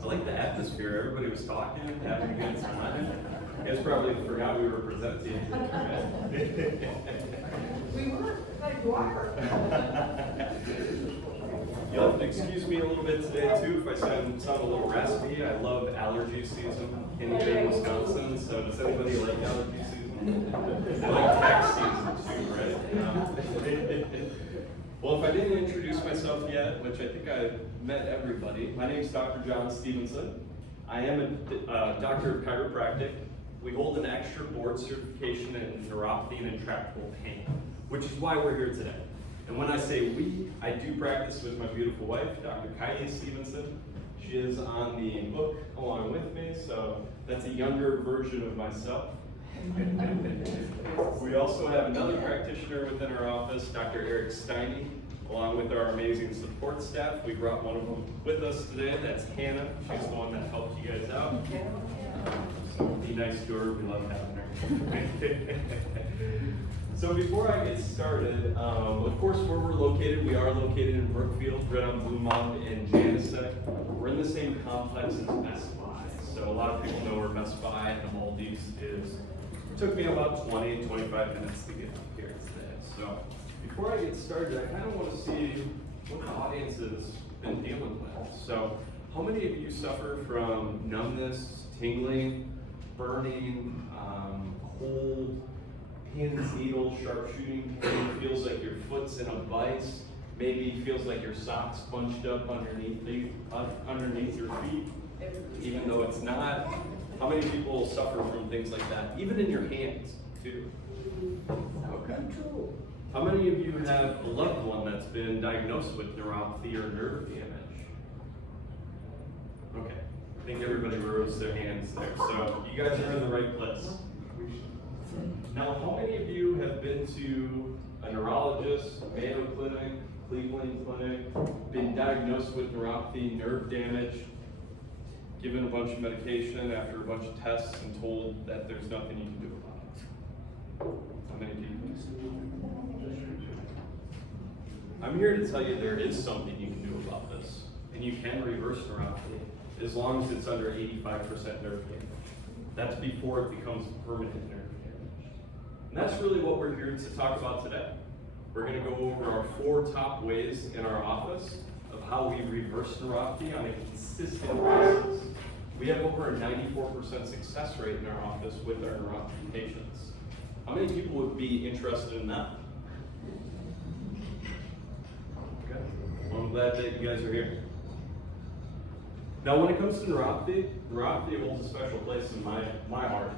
I like the atmosphere. Everybody was talking, having a good time. You guys probably forgot we were presenting. We were, like, you are. You'll have to excuse me a little bit today too if I sound a little raspy. I love allergy season in Wisconsin. So does anybody like allergy season? I like tax season too, right? Well, if I didn't introduce myself yet, which I think I met everybody, my name is Dr. John Stevenson. I am a doctor of chiropractic. We hold an extra board certification in neuropathy and intractable pain, which is why we're here today. And when I say we, I do practice with my beautiful wife, Dr. Kylie Stevenson. She is on the book along with me, so that's a younger version of myself. We also have another practitioner within our office, Dr. Eric Steiny, along with our amazing support staff. We brought one of them with us today. That's Hannah. She's the one that helped you guys out. So be nice to her. We love having her. So before I get started, of course, where we're located, we are located in Brookfield, right on Bluemont and Janicek. We're in the same complex as Best Buy. So a lot of people know where Best Buy and the Maldives is. It took me about 20, 25 minutes to get here today. So before I get started, I kind of want to see what the audience has been dealing with. So how many of you suffer from numbness, tingling, burning, cold, pins, needles, sharp shooting pain, feels like your foot's in a vice, maybe feels like your socks bunched up underneath your feet, even though it's not? How many people suffer from things like that, even in your hands, too? Okay. How many of you have a loved one that's been diagnosed with neuropathy or nerve damage? Okay, I think everybody rose their hands there, so you guys are in the right place. Now, how many of you have been to a neurologist, a Mayo Clinic, Cleveland Clinic, been diagnosed with neuropathy, nerve damage, given a bunch of medication after a bunch of tests and told that there's nothing you can do about it? How many people? I'm here to tell you there is something you can do about this, and you can reverse neuropathy as long as it's under 85% nerve damage. That's before it becomes permanent nerve damage. And that's really what we're here to talk about today. We're going to go over our 4 top ways in our office of how we reverse neuropathy on a consistent basis. We have over a 94% success rate in our office with our neuropathy patients. How many people would be interested in that? Okay. Well, I'm glad that you guys are here. Now, when it comes to neuropathy, neuropathy holds a special place in my heart,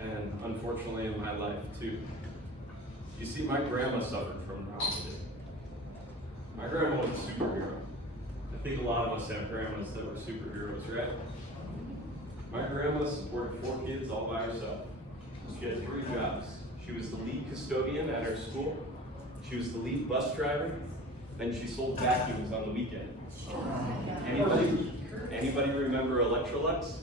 and unfortunately in my life too. You see, my grandma suffered from neuropathy. My grandma was a superhero. I think a lot of us have grandmas that were superheroes, right? My grandma supported 4 kids all by herself. She had 3 jobs. She was the lead custodian at her school. She was the lead bus driver. Then she sold vacuums on the weekend. Anybody remember Electrolux?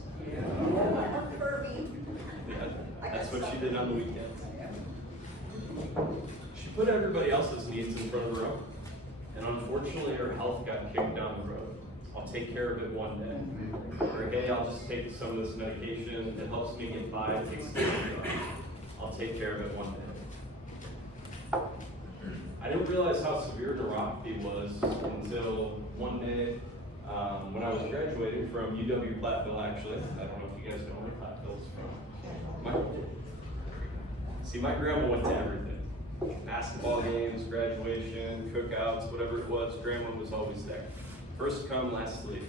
Yeah, that's what she did on the weekends. She put everybody else's needs in front of her own. And unfortunately, her health got kicked down the road. I'll take care of it one day. Or hey, I'll just take some of this medication that helps me get by, it takes care of it. I'll take care of it one day. I didn't realize how severe neuropathy was until one day when I was graduating from UW Platteville, actually. I don't know if you guys know where Platteville's from. See, my grandma went to everything. Basketball games, graduation, cookouts, whatever it was, grandma was always there. First come, last leave.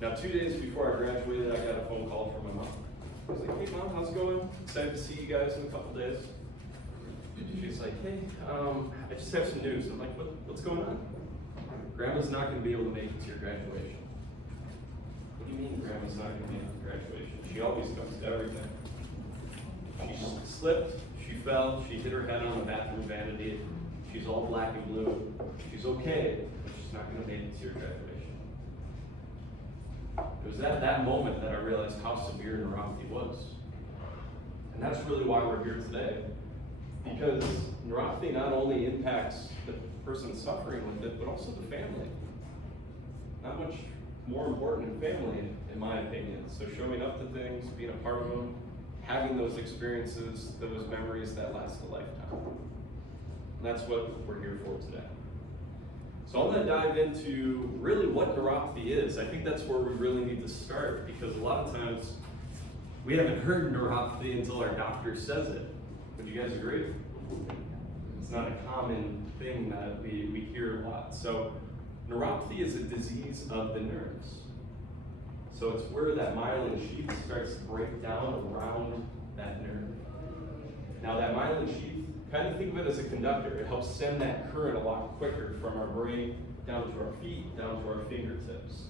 Now, 2 days before I graduated, I got a phone call from my mom. I was like, hey mom, how's it going? Excited to see you guys in a couple days. She's like, hey, I just have some news. I'm like, what's going on? Grandma's not going to be able to make it to your graduation. What do you mean grandma's not going to be able to graduation? She always comes to everything. She slipped, she fell, she hit her head on the bathroom vanity. She's all black and blue. She's okay, but she's not going to make it to your graduation. It was at that moment that I realized how severe neuropathy was. And that's really why we're here today. Because neuropathy not only impacts the person suffering with it, but also the family. not much more important than family, in my opinion. So showing up to things, being a part of them, having those experiences, those memories that last a lifetime. And that's what we're here for today. So I'm going to dive into really what neuropathy is. I think that's where we really need to start, because a lot of times we haven't heard neuropathy until our doctor says it. Would you guys agree? It's not a common thing that we hear a lot. So neuropathy is a disease of the nerves. So it's where that myelin sheath starts to break down around that nerve. Now that myelin sheath, kind of think of it as a conductor. It helps send that current a lot quicker from our brain down to our feet, down to our fingertips.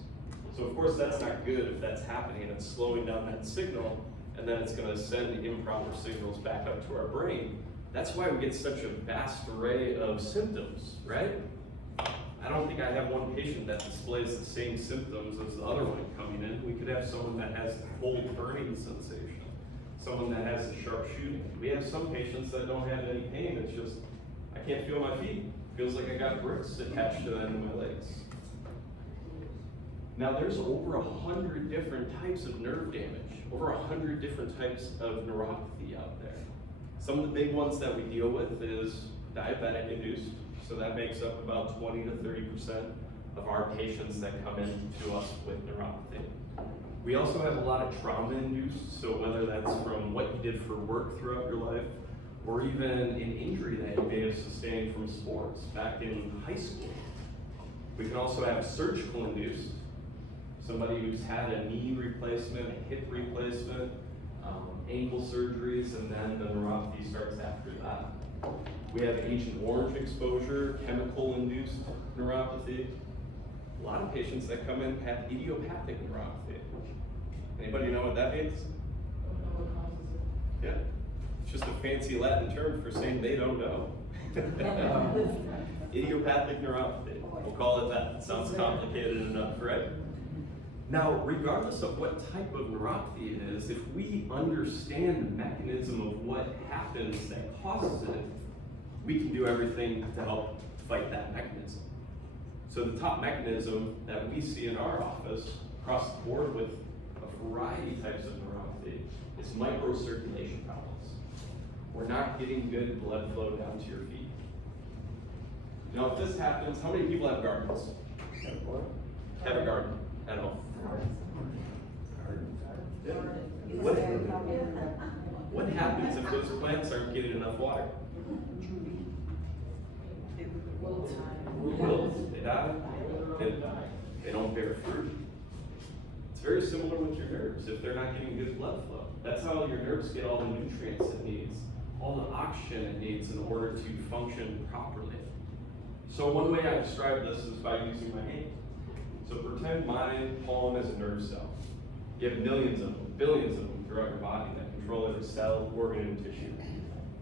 So of course that's not good if that's happening and it's slowing down that signal, and then it's going to send improper signals back up to our brain. That's why we get such a vast array of symptoms, right? I don't think I have one patient that displays the same symptoms as the other one coming in. We could have someone that has the cold burning sensation, someone that has a sharp shooting. We have some patients that don't have any pain. It's just, I can't feel my feet. Feels like I got bricks attached to the end of my legs. Now there's over 100 different types of nerve damage, over 100 different types of neuropathy out there. Some of the big ones that we deal with is diabetic induced. So that makes up about 20 to 30% of our patients that come in to us with neuropathy. We also have a lot of trauma induced, so whether that's from what you did for work throughout your life, or even an injury that you may have sustained from sports back in high school. We can also have surgical induced, somebody who's had a knee replacement, a hip replacement, ankle surgeries, and then the neuropathy starts after that. We have Agent Orange exposure, chemical-induced neuropathy. A lot of patients that come in have idiopathic neuropathy. Anybody know what that means? Yeah, it's just a fancy Latin term for saying they don't know. Idiopathic neuropathy, we'll call it that. It sounds complicated enough, right? Now, regardless of what type of neuropathy it is, if we understand the mechanism of what happens that causes it, we can do everything to help fight that mechanism. So the top mechanism that we see in our office across the board with a variety of types of neuropathy is microcirculation problems. We're not getting good blood flow down to your feet. Now if this happens, how many people have gardens? Have a garden at home? Yeah. What happens if those plants aren't getting enough water? They die. They don't bear fruit. It's very similar with your nerves. If they're not getting good blood flow, that's how your nerves get all the nutrients it needs, all the oxygen it needs in order to function properly. So one way I describe this is by using my hand. So pretend my palm is a nerve cell. You have millions of them, billions of them throughout your body that control every cell, organ, and tissue.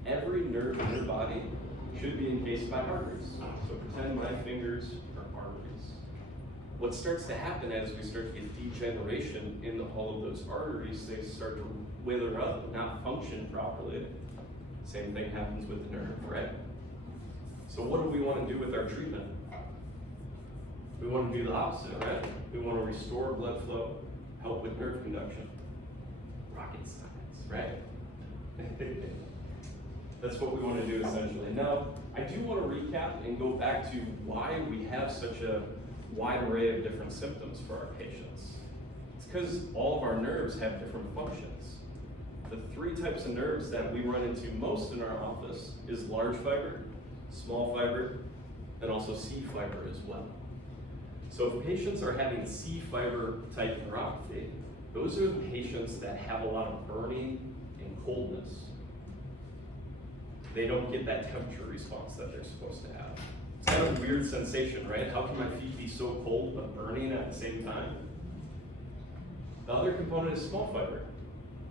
Every nerve in your body should be encased by arteries. So pretend my fingers are arteries. What starts to happen as we start to get degeneration in all of those arteries, they start to wither up and not function properly. Same thing happens with the nerve, right? So what do we want to do with our treatment? We want to do the opposite, right? We want to restore blood flow, help with nerve conduction. Rocket science, right? That's what we want to do essentially. Now, I do want to recap and go back to why we have such a wide array of different symptoms for our patients. It's because all of our nerves have different functions. The three types of nerves that we run into most in our office is large fiber, small fiber, and also C fiber as well. So if patients are having C fiber type neuropathy, those are the patients that have a lot of burning and coldness. They don't get that temperature response that they're supposed to have. It's kind of a weird sensation, right? How can my feet be so cold but burning at the same time? The other component is small fiber.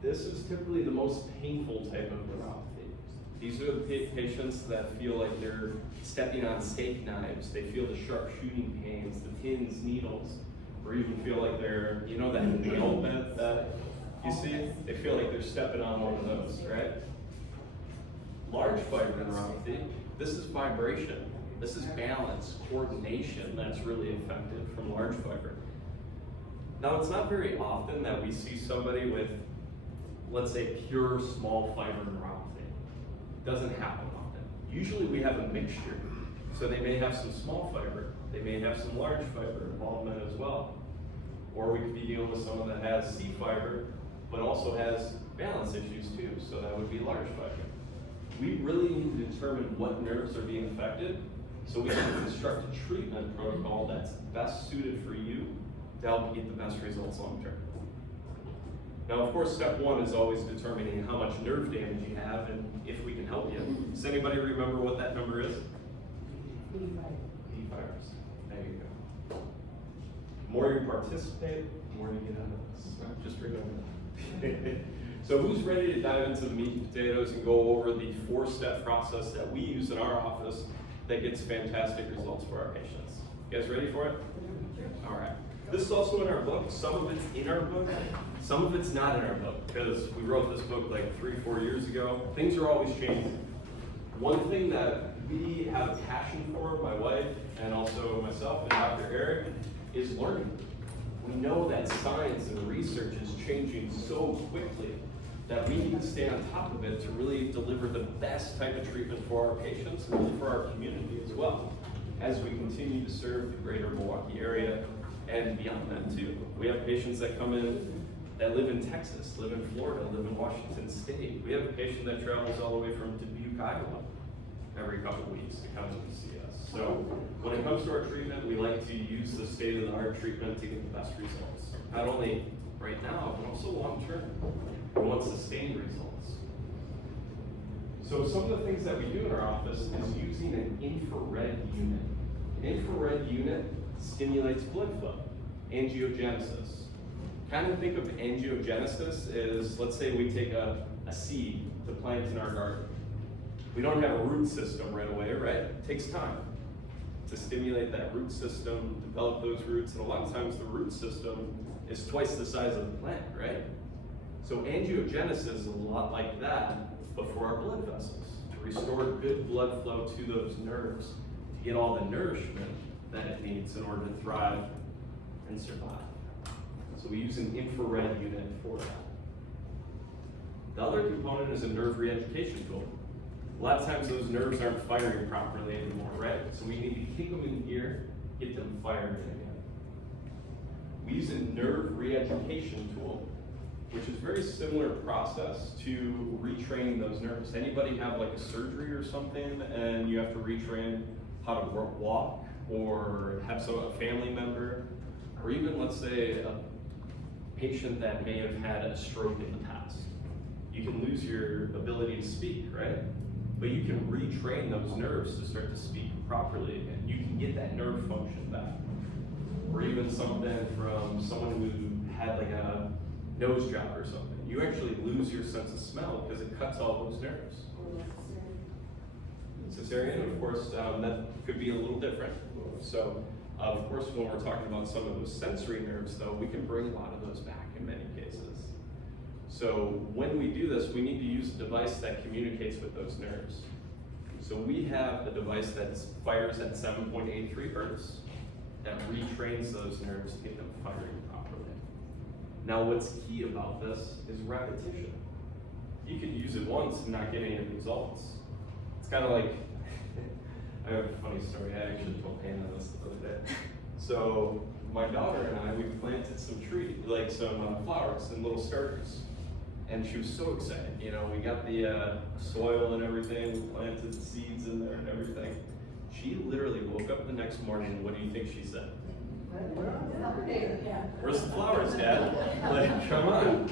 This is typically the most painful type of neuropathy. These are the patients that feel like they're stepping on steak knives. They feel the sharp shooting pains, the pins, needles, or even feel like they're, you know, that nail bed that you see? They feel like they're stepping on one of those, right? Large fiber neuropathy, this is vibration. This is balance, coordination that's really affected from large fiber. Now, it's not very often that we see somebody with, let's say, pure small fiber neuropathy. Doesn't happen often. Usually we have a mixture. So they may have some small fiber, they may have some large fiber involvement as well. Or we could be dealing with someone that has C fiber, but also has balance issues too, so that would be large fiber. We really need to determine what nerves are being affected so we can construct a treatment protocol that's best suited for you to help get the best results long term. Now, of course, step one is always determining how much nerve damage you have and if we can help you. Does anybody remember what that number is? 85. There you go. The more you participate, the more you get out of this. Just remember that. So who's ready to dive into the meat and potatoes and go over the 4-step process that we use in our office that gets fantastic results for our patients? You guys ready for it? All right. This is also in our book. Some of it's in our book. Some of it's not in our book because we wrote this book like 3-4 years ago. Things are always changing. One thing that we have a passion for, my wife and also myself and Dr. Eric, is learning. We know that science and research is changing so quickly that we need to stay on top of it to really deliver the best type of treatment for our patients and really for our community as well, as we continue to serve the greater Milwaukee area and beyond that too. We have patients that come in that live in Texas, live in Florida, live in Washington State. We have a patient that travels all the way from Dubuque, Iowa, every couple of weeks to come and see us. So when it comes to our treatment, we like to use the state-of-the-art treatment to get the best results. Not only right now, but also long-term. We want sustained results. So some of the things that we do in our office is using an infrared unit. An infrared unit stimulates blood flow, angiogenesis. Kind of think of angiogenesis as, let's say we take a seed to plant in our garden. We don't have a root system right away, right? It takes time to stimulate that root system, develop those roots, and a lot of times the root system is twice the size of the plant, right? So angiogenesis is a lot like that, but for our blood vessels, to restore good blood flow to those nerves, to get all the nourishment that it needs in order to thrive and survive. So we use an infrared unit for that. The other component is a nerve re-education tool. A lot of times those nerves aren't firing properly anymore, right? So we need to kick them in gear, get them firing again. We use a nerve re-education tool, which is a very similar process to retraining those nerves. Anybody have like a surgery or something and you have to retrain how to walk, or have a family member, or even let's say a patient that may have had a stroke in the past. You can lose your ability to speak, right? But you can retrain those nerves to start to speak properly again. You can get that nerve function back. Or even something from someone who had like a nose job or something. You actually lose your sense of smell because it cuts all those nerves. Cesarean, of course, that could be a little different. So, of course, when we're talking about some of those sensory nerves, though, we can bring a lot of those back in many cases. So when we do this, we need to use a device that communicates with those nerves. So we have a device that fires at 7.83 hertz that retrains those nerves to get them firing properly. Now what's key about this is repetition. You could use it once and not get any results. It's kind of like, I have a funny story. I actually told Hannah this the other day. So my daughter and I, we planted some flowers and little starters. And she was so excited. You know, we got the soil and everything, we planted the seeds in there and everything. She literally woke up the next morning and what do you think she said? Where's the flowers, Dad? Like, come on.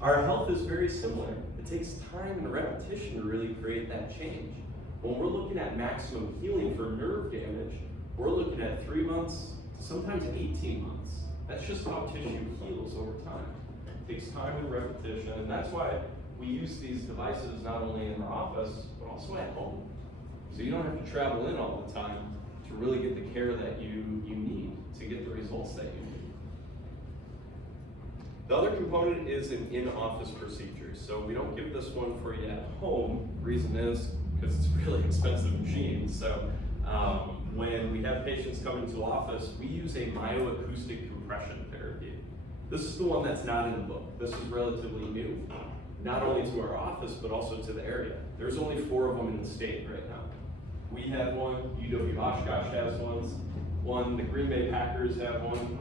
Our health is very similar. It takes time and repetition to really create that change. When we're looking at maximum healing for nerve damage, we're looking at 3 months to sometimes 18 months. That's just how tissue heals over time. It takes time and repetition, and that's why we use these devices not only in our office, but also at home. So you don't have to travel in all the time to really get the care that you need to get the results that you need. The other component is an in-office procedure. So we don't give this one for you at home. Reason is, because it's a really expensive machine. So when we have patients come into office, we use a myoacoustic compression therapy. This is the one that's not in the book. This is relatively new, not only to our office, but also to the area. There's only 4 of them in the state right now. We have one, UW Oshkosh has one, the Green Bay Packers have one,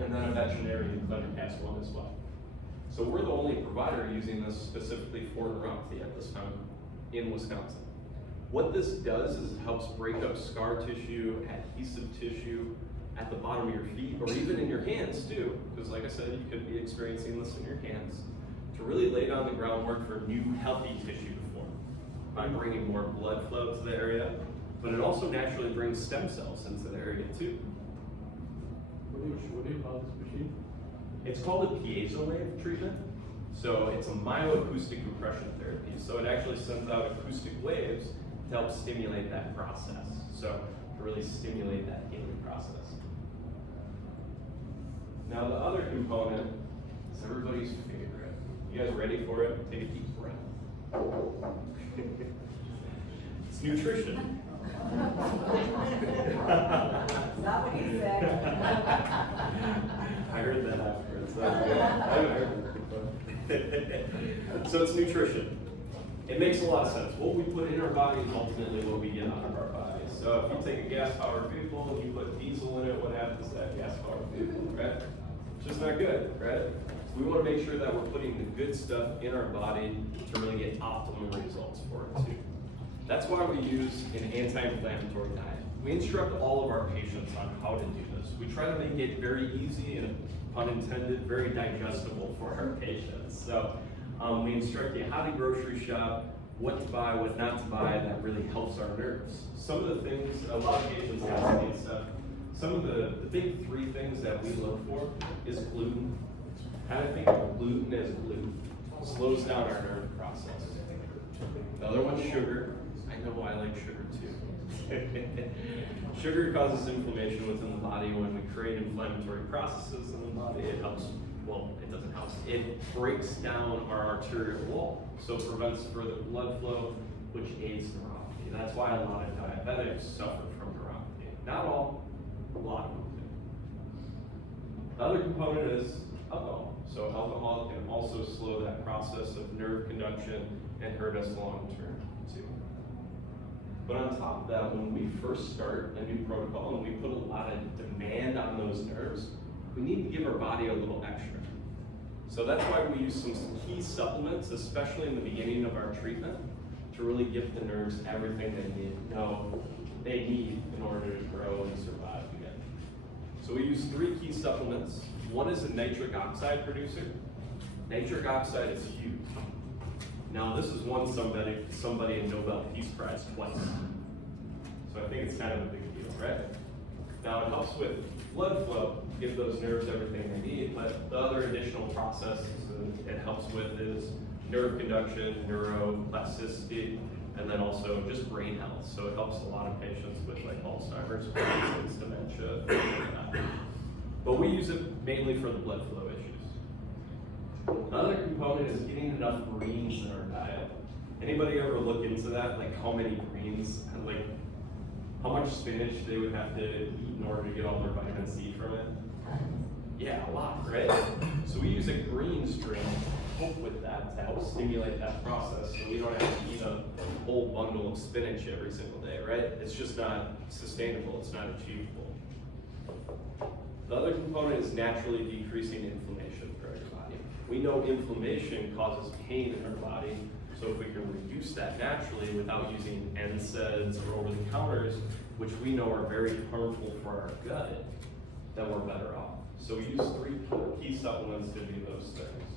and then a veterinarian clinic has one as well. So we're the only provider using this specifically for neuropathy at this time in Wisconsin. What this does is it helps break up scar tissue, adhesive tissue at the bottom of your feet, or even in your hands too, because like I said, you could be experiencing this in your hands, to really lay down the groundwork for new healthy tissue to form by bringing more blood flow to the area, but it also naturally brings stem cells into the area too. What do you call this machine? It's called a piezo wave treatment. So it's a myoacoustic compression therapy. So it actually sends out acoustic waves to help stimulate that process. So to really stimulate that healing process. Now the other component is everybody's favorite. You guys ready for it? Take a deep breath. It's nutrition. Not what he said. I heard that afterwards. That's good. I haven't heard that before. So it's nutrition. It makes a lot of sense. What we put in our body is ultimately what we get out of our body. So if you take a gas-powered vehicle and you put diesel in it, what happens to that gas-powered vehicle, right? It's just not good, right? We want to make sure that we're putting the good stuff in our body to really get optimum results for it too. That's why we use an anti-inflammatory diet. We instruct all of our patients on how to do this. We try to make it very easy and, pun intended, very digestible for our patients. So we instruct you how to grocery shop, what to buy, what not to buy, that really helps our nerves. Some of the things, a lot of patients ask me stuff, some of the big 3 things that we look for is gluten. Kind of think of gluten as glue. Slows down our nerve process. The other one's sugar. I know I like sugar too. Sugar causes inflammation within the body. When we create inflammatory processes in the body, it helps, well, it doesn't help, it breaks down our arterial wall. So it prevents further blood flow, which aids neuropathy. That's why a lot of diabetics suffer from neuropathy. Not all, a lot of them do. The other component is alcohol. So alcohol can also slow that process of nerve conduction and hurt us long term too. But on top of that, when we first start a new protocol and we put a lot of demand on those nerves, we need to give our body a little extra. So that's why we use some key supplements, especially in the beginning of our treatment, to really give the nerves everything they need in order to grow and survive again. So we use 3 key supplements. One is a nitric oxide producer. Nitric oxide is huge. Now this is won somebody a Nobel Peace Prize twice. So I think it's kind of a big deal, right? Now it helps with blood flow, give those nerves everything they need, but the other additional processes it helps with is nerve conduction, neuroplasticity, and then also just brain health. So it helps a lot of patients with like Alzheimer's, Parkinson's, dementia, things like that. But we use it mainly for the blood flow issues. Another component is getting enough greens in our diet. Anybody ever look into that? Like how many greens, like how much spinach they would have to eat in order to get all their vitamin C from it? Yeah, a lot, right? So we use a greens drink to help with that, to help stimulate that process, so we don't have to eat a whole bundle of spinach every single day, right? It's just not sustainable, it's not achievable. The other component is naturally decreasing inflammation throughout your body. We know inflammation causes pain in our body, so if we can reduce that naturally without using NSAIDs or over-the-counters, which we know are very harmful for our gut, then we're better off. So we use 3 key supplements to do those things.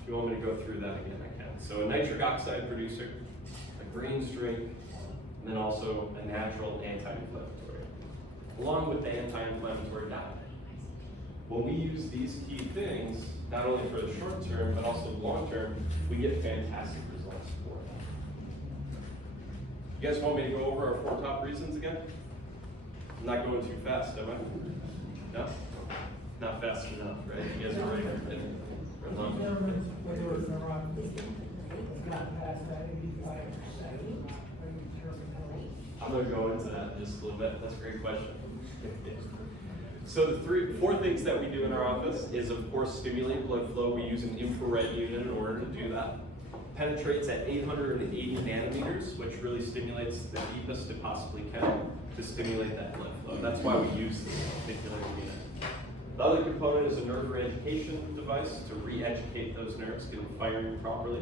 If you want me to go through that again, I can. So a nitric oxide producer, a greens drink, and then also a natural anti-inflammatory, along with the anti-inflammatory diet. When we use these key things, not only for the short term, but also the long term, we get fantastic results for them. You guys want me to go over our 4 top reasons again? I'm not going too fast, am I? No? Not fast enough, right? You guys are ready for lunch? Whether it's neuropathy, it's got past that 85%. I'm gonna go into that in just a little bit. That's a great question. So the four things that we do in our office is, of course, stimulate blood flow. We use an infrared unit in order to do that. Penetrates at 880 nanometers, which really stimulates the deepest it possibly can to stimulate that blood flow. That's why we use this particular unit. The other component is a nerve re-education device to re-educate those nerves, get them firing properly.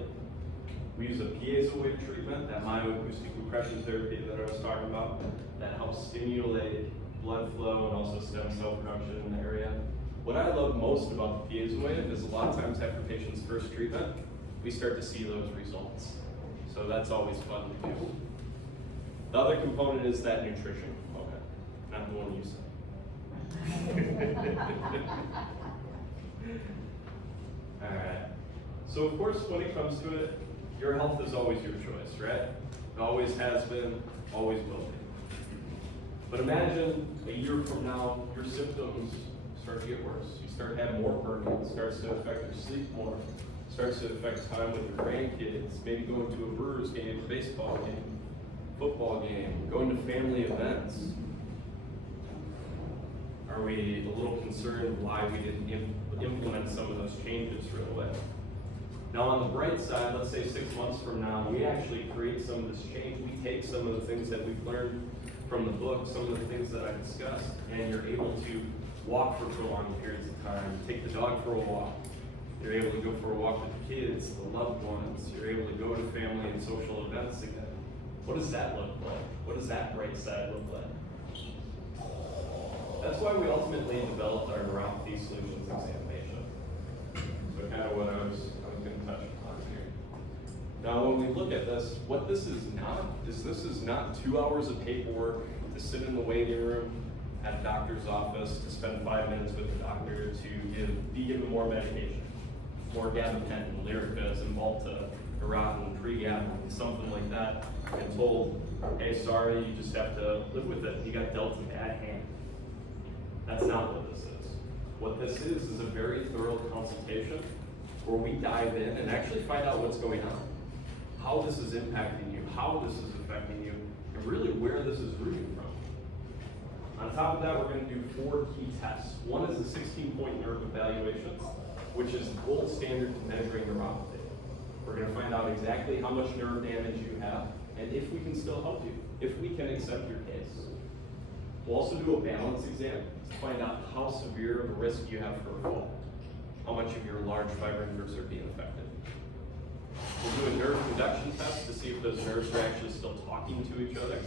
We use a piezo wave treatment, that myoacoustic compression therapy that I was talking about, that helps stimulate blood flow and also stem cell production in the area. What I love most about the piezo wave is a lot of times after patients' first treatment, we start to see those results. So that's always fun to do. The other component is that nutrition component, not the one you said. All right. So of course, when it comes to it, your health is always your choice, right? It always has been, always will be. But imagine a year from now, your symptoms start to get worse. You start having more burning, it starts to affect your sleep more, starts to affect time with your grandkids, maybe going to a Brewers game, a baseball game, football game, going to family events. Are we a little concerned why we didn't implement some of those changes right away? Now on the bright side, let's say 6 months from now, we actually create some of this change. We take some of the things that we've learned from the book, some of the things that I discussed, and you're able to walk for prolonged periods of time, take the dog for a walk. You're able to go for a walk with the kids, the loved ones. You're able to go to family and social events again. What does that look like? What does that bright side look like? That's why we ultimately developed our neuropathy solutions examination. So kind of what I was going to touch upon here. Now when we look at this, what this is not 2 hours of paperwork to sit in the waiting room at a doctor's office to spend 5 minutes with the doctor to be given more medication. More gabapentin, Lyrica, Cymbalta, Neurontin, pregabalin, something like that, and told, hey, sorry, you just have to live with it. You got dealt a bad hand. That's not what this is. What this is a very thorough consultation where we dive in and actually find out what's going on, how this is impacting you, how this is affecting you, and really where this is rooting from. On top of that, we're going to do 4 key tests. One is a 16-point nerve evaluation, which is the gold standard to measuring neuropathy. We're going to find out exactly how much nerve damage you have, and if we can still help you, if we can accept your case. We'll also do a balance exam to find out how severe of a risk you have for a fall, how much of your large fiber nerves are being affected. We'll do a nerve conduction test to see if those nerves are actually still talking to each other.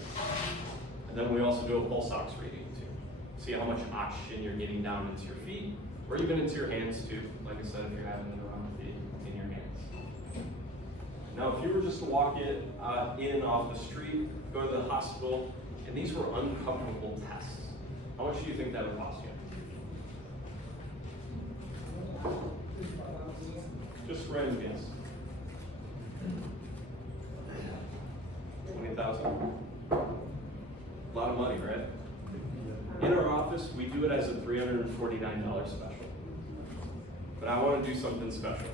And then we also do a pulse ox reading to see how much oxygen you're getting down into your feet, or even into your hands too, like I said, if you're having neuropathy in your hands. Now, if you were just to walk in and off the street, go to the hospital, and these were uncomfortable tests, how much do you think that would cost you? Just random guess. 20,000? A lot of money, right? In our office, we do it as a $349 special. But I want to do something special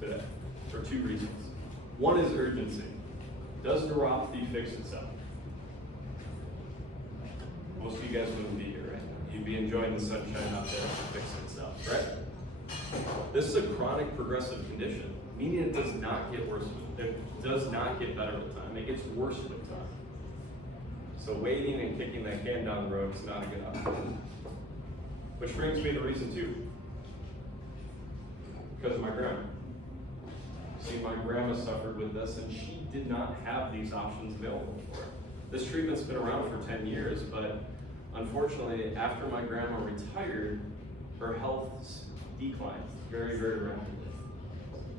today for 2 reasons. One is urgency. Does neuropathy fix itself? Most of you guys wouldn't be here, right? You'd be enjoying the sunshine out there fixing itself, right? This is a chronic progressive condition, meaning it does not get worse. It does not get better with time. It gets worse with time. So waiting and kicking that can down the road is not a good option. Which brings me to reason 2. Because of my grandma. See, my grandma suffered with this, and she did not have these options available for her. This treatment's been around for 10 years, but unfortunately, after my grandma retired, her health declined very, very rapidly.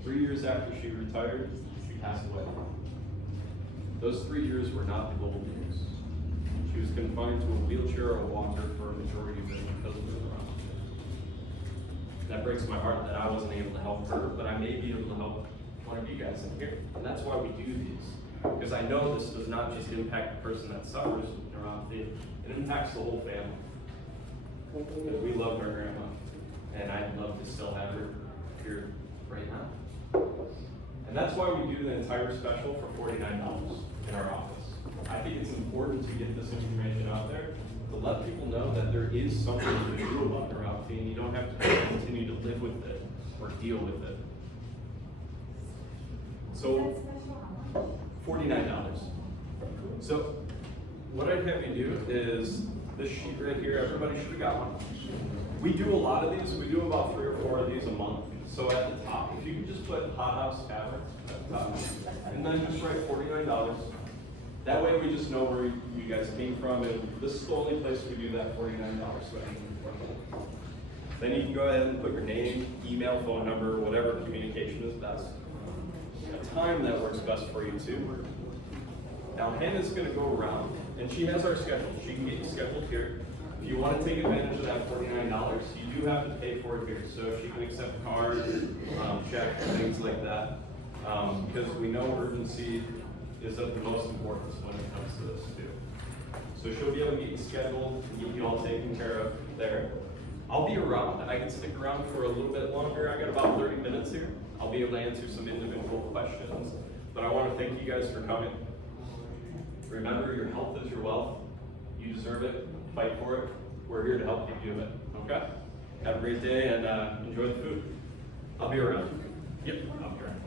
3 years after she retired, she passed away. Those 3 years were not the golden years. She was confined to a wheelchair or a walker for a majority of it because of her neuropathy. That breaks my heart that I wasn't able to help her, but I may be able to help one of you guys in here. And that's why we do these. Because I know this does not just impact the person that suffers with neuropathy, it impacts the whole family. Because we love our grandma, and I'd love to still have her here right now. And that's why we do the entire special for $49 in our office. I think it's important important to get this information out there, to let people know that there is something to do about neuropathy and you don't have to continue to live with it or deal with it. So, $49. So, what I'd have you do is this sheet right here, everybody should have got one. We do a lot of these, we do about 3 or 4 of these a month. So at the top, if you could just put Hot House Tavern at the top, and then just write $49. That way we just know where you guys came from, and this is the only place we do that $49 special. Then you can go ahead and put your name, email, phone number, whatever communication is best. A time that works best for you too. Now Hannah's gonna go around, and she has our schedule. She can get you scheduled here. If you want to take advantage of that $49, you do have to pay for it here. So she can accept cards, check, things like that. Because we know urgency is of the most importance when it comes to this too. So she'll be able to get you scheduled, get you all taken care of there. I'll be around. I can stick around for a little bit longer. I got about 30 minutes here. I'll be able to answer some individual questions. But I want to thank you guys for coming. Remember, your health is your wealth. You deserve it. Fight for it. We're here to help you do it. Okay? Have a great day and enjoy the food. I'll be around. Yep, I'll be around.